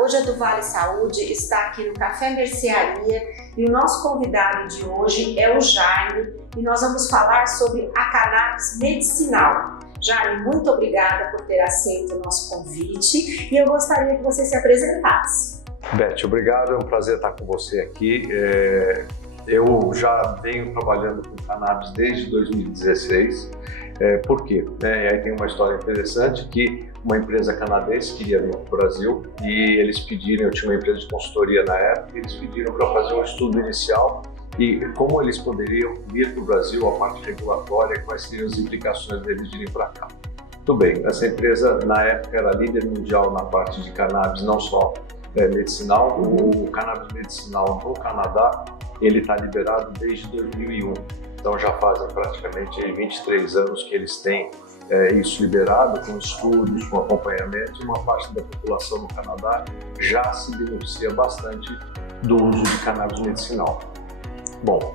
hoje a do Vale Saúde está aqui no Café Mercearia e o nosso convidado de hoje é o Jaime e nós vamos falar sobre a cannabis medicinal. Jaime, muito obrigada por ter aceito o nosso convite e eu gostaria que você se apresentasse. Beth, obrigado, é um prazer estar com você aqui. Eu já venho trabalhando com cannabis desde 2016. Por quê? E aí tem uma história interessante que uma empresa canadense queria vir para o Brasil e eles pediram, eu tinha uma empresa de consultoria na época, eles pediram para fazer um estudo inicial e como eles poderiam vir para o Brasil, a parte regulatória, quais seriam as implicações deles virem para cá. Tudo bem, essa empresa na época era líder mundial na parte de cannabis, não só medicinal, o cannabis medicinal no Canadá, ele está liberado desde 2001. Então já fazem praticamente 23 anos que eles têm isso liberado, com estudos, com acompanhamento, e uma parte da população no Canadá já se beneficia bastante do uso de cannabis medicinal. Bom,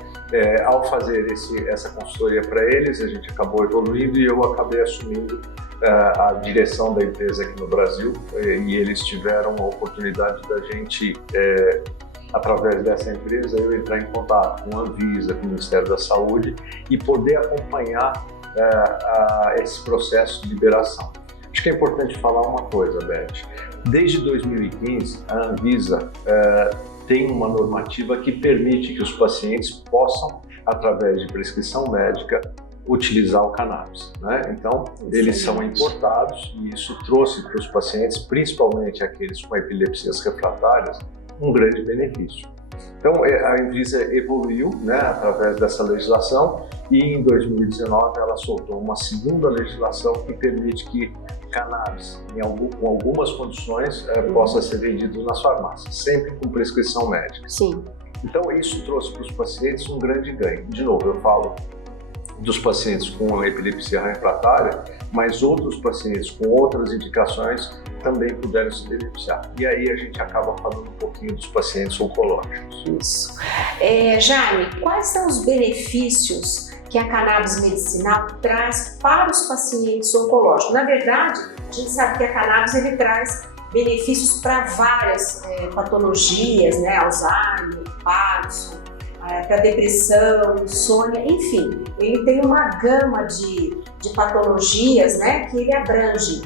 ao fazer essa consultoria para eles, a gente acabou evoluindo e eu acabei assumindo a direção da empresa aqui no Brasil e eles tiveram a oportunidade da gente através dessa empresa, eu entrar em contato com a Anvisa, com o Ministério da Saúde e poder acompanhar esse processo de liberação. Acho que é importante falar uma coisa, Beth. Desde 2015, a Anvisa tem uma normativa que permite que os pacientes possam, através de prescrição médica, utilizar o cannabis, né? Então, eles são importados e isso trouxe para os pacientes, principalmente aqueles com epilepsias refratárias, um grande benefício. Então, a Anvisa evoluiu, né, através dessa legislação e em 2019 ela soltou uma segunda legislação que permite que cannabis, com algumas condições, possa ser vendido nas farmácias, sempre com prescrição médica. Sim. Então, isso trouxe para os pacientes um grande ganho. De novo, eu falo dos pacientes com epilepsia refratária, mas outros pacientes com outras indicações também puderam se beneficiar. E aí a gente acaba falando um pouquinho dos pacientes oncológicos. Isso. Jaime, quais são os benefícios que a cannabis medicinal traz para os pacientes oncológicos? Na verdade, a gente sabe que a cannabis ele traz benefícios para várias patologias, né? Alzheimer, Parkinson, para depressão, insônia, enfim, ele tem uma gama de patologias, né, que ele abrange.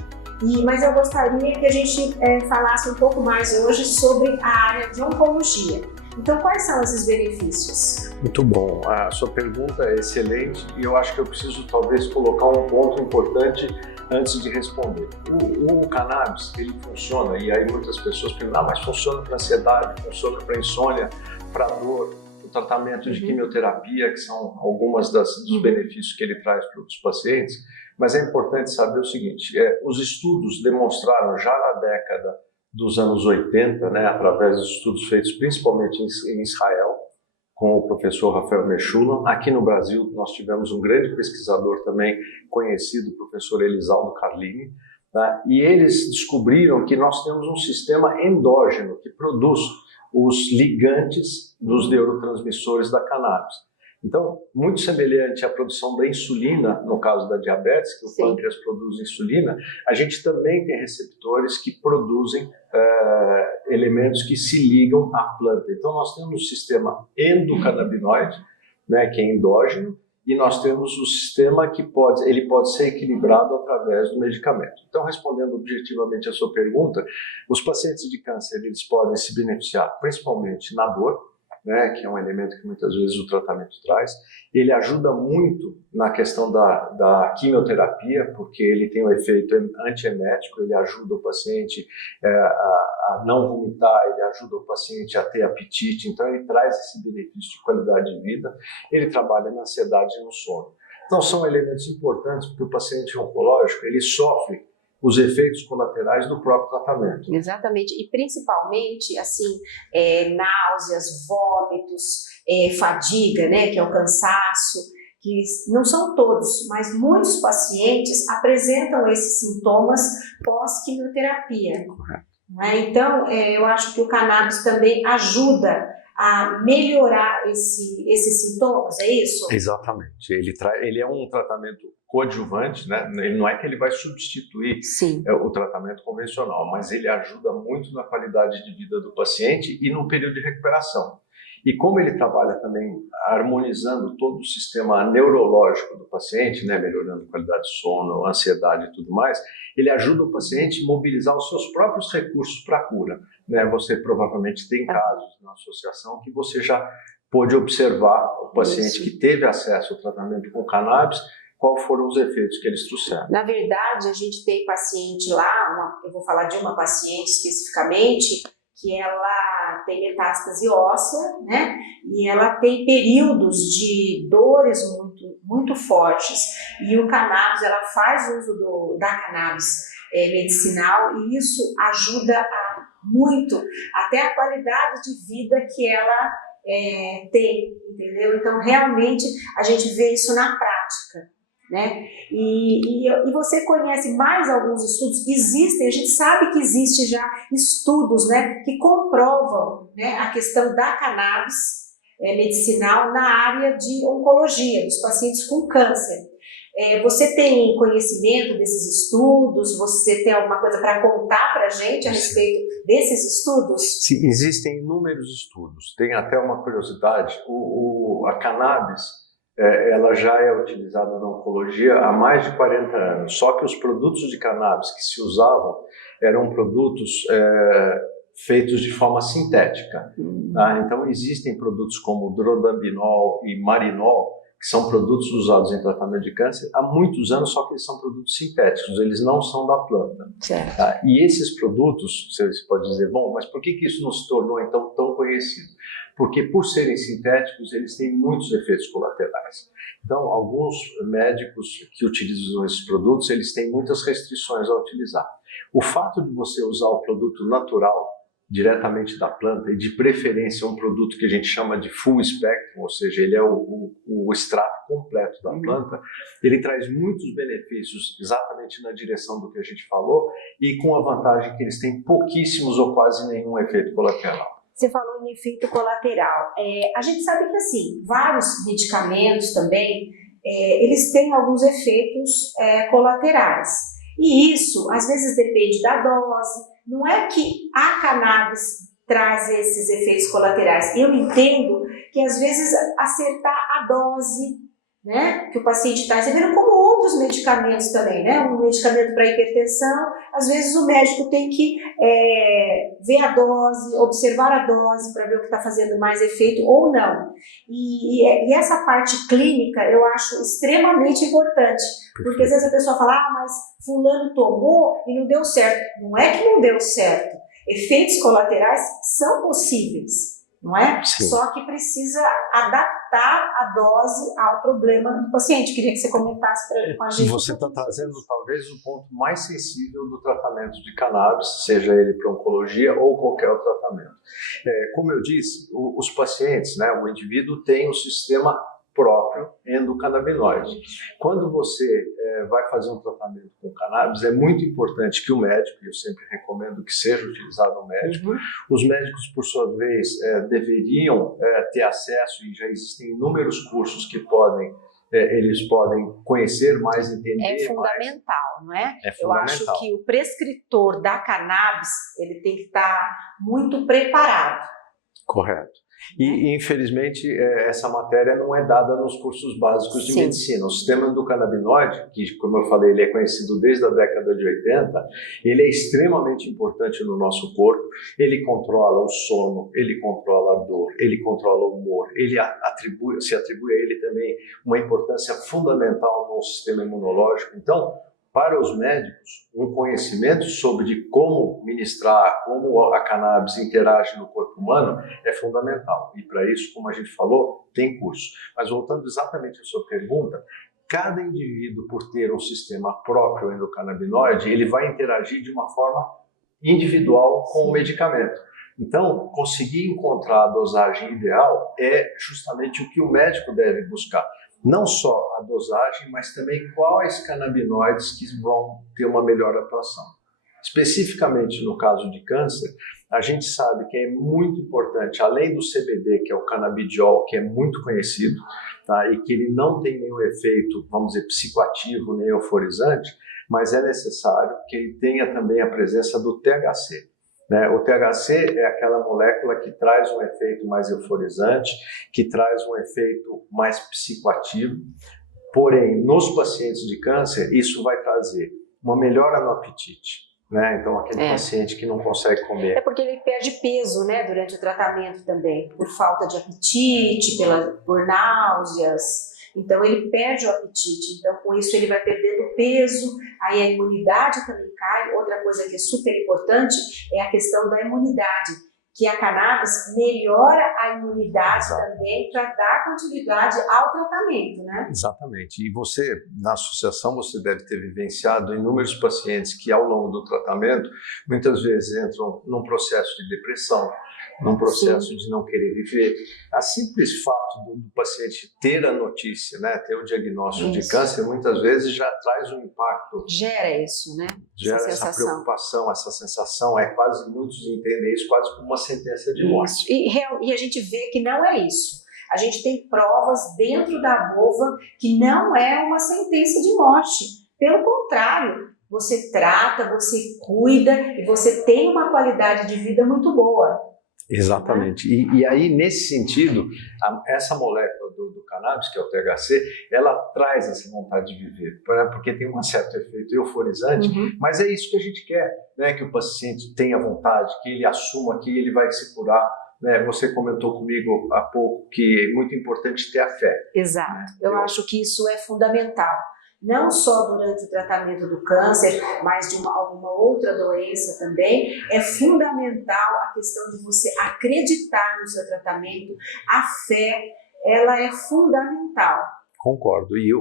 Mas eu gostaria que a gente falasse um pouco mais hoje sobre a área de oncologia. Então, quais são esses benefícios? Muito bom, a sua pergunta é excelente e eu acho que eu preciso talvez colocar um ponto importante antes de responder. O cannabis, ele funciona, e aí muitas pessoas perguntam, mas funciona para ansiedade, funciona para insônia, para dor, o tratamento de quimioterapia, que são algumas dos benefícios que ele traz para os pacientes, mas é importante saber o seguinte, os estudos demonstraram já na década dos anos 80, né, através dos estudos feitos principalmente em Israel, com o professor Rafael Meshulam. Aqui no Brasil nós tivemos um grande pesquisador também conhecido, o professor Elisaldo Carlini, tá? E eles descobriram que nós temos um sistema endógeno que produz os ligantes dos neurotransmissores da cannabis. Então, muito semelhante à produção da insulina, no caso da diabetes, que o pâncreas produz insulina, a gente também tem receptores que produzem elementos que se ligam à planta. Então, nós temos o sistema endocannabinoide, né, que é endógeno, e nós temos o sistema que pode ser equilibrado através do medicamento. Então, respondendo objetivamente a sua pergunta, os pacientes de câncer eles podem se beneficiar principalmente na dor, né, que é um elemento que muitas vezes o tratamento traz. Ele ajuda muito na questão da quimioterapia, porque ele tem um efeito antiemético, ele ajuda o paciente a não vomitar, ele ajuda o paciente a ter apetite, então ele traz esse benefício de qualidade de vida, ele trabalha na ansiedade e no sono. Então são elementos importantes porque o paciente oncológico, ele sofre os efeitos colaterais do próprio tratamento. Exatamente, e principalmente, assim, náuseas, vômitos, fadiga, né, que é o cansaço, que não são todos, mas muitos pacientes apresentam esses sintomas pós-quimioterapia. Né? Então, eu acho que o cannabis também ajuda a melhorar esses sintomas, é isso? Exatamente. Ele é um tratamento coadjuvante, né? Ele não é que ele vai substituir Sim. O tratamento convencional, mas ele ajuda muito na qualidade de vida do paciente e no período de recuperação. E como ele trabalha também harmonizando todo o sistema neurológico do paciente, né, melhorando a qualidade de sono, ansiedade e tudo mais, ele ajuda o paciente a mobilizar os seus próprios recursos para a cura. Né? Você provavelmente tem casos na associação que você já pôde observar o paciente que teve acesso ao tratamento com cannabis, quais foram os efeitos que eles trouxeram. Na verdade, a gente tem paciente lá, eu vou falar de uma paciente especificamente, que ela tem metástase óssea, né? E ela tem períodos de dores muito fortes. E o cannabis, ela faz uso da cannabis medicinal e isso ajuda muito até a qualidade de vida que ela tem, entendeu? Então, realmente, a gente vê isso na prática. Né? E você conhece mais alguns estudos? Existem, a gente sabe que existe já estudos, né, que comprovam, né, a questão da cannabis medicinal na área de oncologia, dos pacientes com câncer. Você tem conhecimento desses estudos? Você tem alguma coisa para contar para a gente a respeito desses estudos? Sim, existem inúmeros estudos. Tem até uma curiosidade, a cannabis ela já é utilizada na oncologia há mais de 40 anos, só que os produtos de cannabis que se usavam eram produtos feitos de forma sintética. Tá? Então existem produtos como dronabinol e marinol, que são produtos usados em tratamento de câncer há muitos anos, só que eles são produtos sintéticos, eles não são da planta. Tá? E esses produtos, você pode dizer, bom, mas por que isso não se tornou então tão conhecido? Porque por serem sintéticos, eles têm muitos efeitos colaterais. Então, alguns médicos que utilizam esses produtos, eles têm muitas restrições a utilizar. O fato de você usar o produto natural, diretamente da planta, e de preferência um produto que a gente chama de full spectrum, ou seja, ele é o extrato completo da planta, ele traz muitos benefícios exatamente na direção do que a gente falou e com a vantagem que eles têm pouquíssimos ou quase nenhum efeito colateral. Você falou em efeito colateral. A gente sabe que, assim, vários medicamentos também, eles têm alguns efeitos colaterais. E isso, às vezes, depende da dose. Não é que a cannabis traz esses efeitos colaterais. Eu entendo que, às vezes, acertar a dose, né, que o paciente está recebendo, como outros medicamentos também, né? Um medicamento para hipertensão, às vezes o médico tem que ver a dose, observar a dose para ver o que está fazendo mais efeito ou não. E essa parte clínica eu acho extremamente importante, porque às vezes a pessoa fala, mas fulano tomou e não deu certo. Não é que não deu certo, efeitos colaterais são possíveis. Não é? Sim. Só que precisa adaptar a dose ao problema do paciente. Queria que você comentasse com a gente. Você está trazendo talvez o ponto mais sensível do tratamento de cannabis, seja ele para oncologia ou qualquer outro tratamento. Como eu disse, os pacientes, né, o indivíduo tem um sistema próprio endocannabinoide. Quando você vai fazer um tratamento com cannabis, é muito importante que o médico, e eu sempre recomendo que seja utilizado um médico, os médicos, por sua vez, deveriam ter acesso, e já existem inúmeros cursos que eles podem conhecer mais, entender. É fundamental, não é? É fundamental. Eu acho que o prescritor da cannabis, ele tem que estar muito preparado. Correto. E, infelizmente, essa matéria não é dada nos cursos básicos de medicina. O sistema endocannabinoide, que, como eu falei, ele é conhecido desde a década de 80, ele é extremamente importante no nosso corpo. Ele controla o sono, ele controla a dor, ele controla o humor, ele se atribui a ele também uma importância fundamental no sistema imunológico. Então, para os médicos, um conhecimento sobre como ministrar, como a cannabis interage no corpo humano é fundamental. E para isso, como a gente falou, tem curso. Mas voltando exatamente à sua pergunta, cada indivíduo, por ter um sistema próprio endocannabinoide, ele vai interagir de uma forma individual com o medicamento. Então, conseguir encontrar a dosagem ideal é justamente o que o médico deve buscar. Não só a dosagem, mas também quais canabinoides que vão ter uma melhor atuação. Especificamente no caso de câncer, A gente sabe que é muito importante, além do CBD, que é o canabidiol, que é muito conhecido, tá? E que ele não tem nenhum efeito, vamos dizer, psicoativo nem euforizante, mas é necessário que ele tenha também a presença do THC. Né? O THC é aquela molécula que traz um efeito mais euforizante, que traz um efeito mais psicoativo, porém, nos pacientes de câncer, isso vai trazer uma melhora no apetite. Né? Então, aquele paciente que não consegue comer. É porque ele perde peso, né, durante o tratamento também, por falta de apetite, por náuseas. Então, ele perde o apetite. Então, com isso, ele vai perdendo peso, aí a imunidade também cai. Outra coisa que é super importante é a questão da imunidade, que a cannabis melhora a imunidade também para dar continuidade ao tratamento, né? Exatamente. E você, na associação, você deve ter vivenciado inúmeros pacientes que, ao longo do tratamento, muitas vezes entram num processo de depressão, num processo de não querer viver. A simples fato do paciente ter a notícia, né, ter o diagnóstico de câncer, muitas vezes já traz um impacto. Gera isso, né? Gera essa preocupação, essa sensação. É quase, muitos entendem isso quase como uma sentença de morte. E a gente vê que não é isso. A gente tem provas dentro da Bova que não é uma sentença de morte. Pelo contrário, você trata, você cuida e você tem uma qualidade de vida muito boa. Exatamente. E aí, nesse sentido, essa molécula do cannabis, que é o THC, ela traz essa vontade de viver, porque tem um certo efeito euforizante, mas é isso que a gente quer, né? Que o paciente tenha vontade, que ele assuma que ele vai se curar. Né? Você comentou comigo há pouco que é muito importante ter a fé. Exato. Né? Eu acho que isso é fundamental. Não só durante o tratamento do câncer, mas de alguma outra doença também, é fundamental a questão de você acreditar no seu tratamento. A fé, ela é fundamental. Concordo. E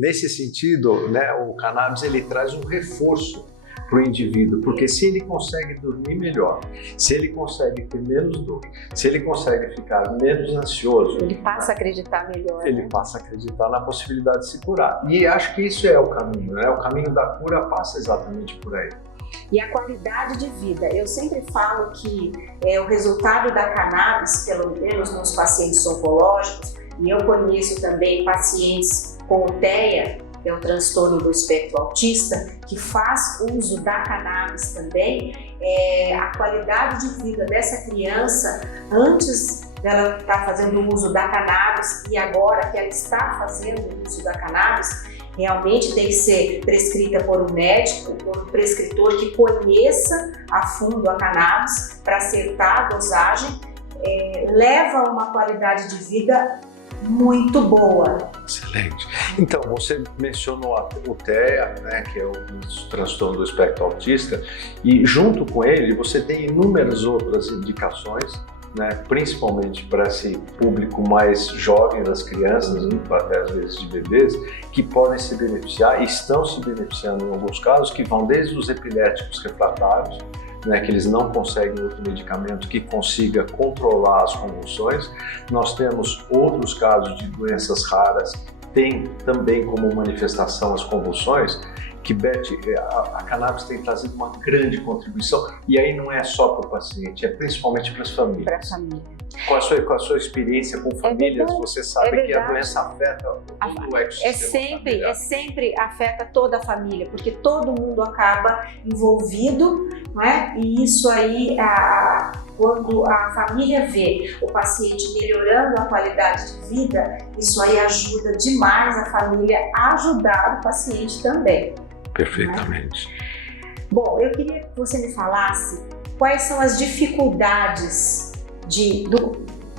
nesse sentido, né, o cannabis ele traz um reforço para o indivíduo, porque se ele consegue dormir melhor, se ele consegue ter menos dor, se ele consegue ficar menos ansioso, ele passa a acreditar melhor. Ele passa a acreditar na possibilidade de se curar. E acho que isso é o caminho, né? O caminho da cura passa exatamente por aí. E a qualidade de vida. Eu sempre falo que o resultado da cannabis, pelo menos nos pacientes oncológicos, e eu conheço também pacientes com TEA, que é o transtorno do espectro autista, que faz uso da cannabis também, a qualidade de vida dessa criança, antes dela estar fazendo uso da cannabis e agora que ela está fazendo uso da cannabis, realmente tem que ser prescrita por um médico, por um prescritor que conheça a fundo a cannabis para acertar a dosagem, leva a uma qualidade de vida muito boa. Excelente. Então, você mencionou o TEA, né, que é o transtorno do espectro autista, e junto com ele você tem inúmeras outras indicações, né, principalmente para esse público mais jovem das crianças, até às vezes de bebês, que podem se beneficiar e estão se beneficiando em alguns casos, que vão desde os epiléticos refratários, né, que eles não conseguem outro medicamento que consiga controlar as convulsões. Nós temos outros casos de doenças raras, tem também como manifestação as convulsões, que, Beth, a cannabis tem trazido uma grande contribuição, e aí não é só para o paciente, é principalmente para as famílias. Para a família. Com a sua experiência com famílias, você sabe que a doença afeta todo o ecossistema. Sempre afeta toda a família, porque todo mundo acaba envolvido, não é? E isso aí, quando a família vê o paciente melhorando a qualidade de vida, isso aí ajuda demais a família a ajudar o paciente também. Perfeitamente. Bom, eu queria que você me falasse quais são as dificuldades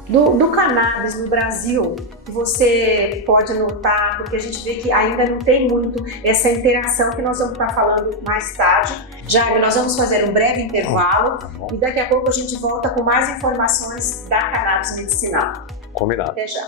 do cannabis no Brasil, que você pode notar, porque a gente vê que ainda não tem muito essa interação que nós vamos estar falando mais tarde. Já nós vamos fazer um breve intervalo e daqui a pouco a gente volta com mais informações da cannabis medicinal. Combinado. Até já.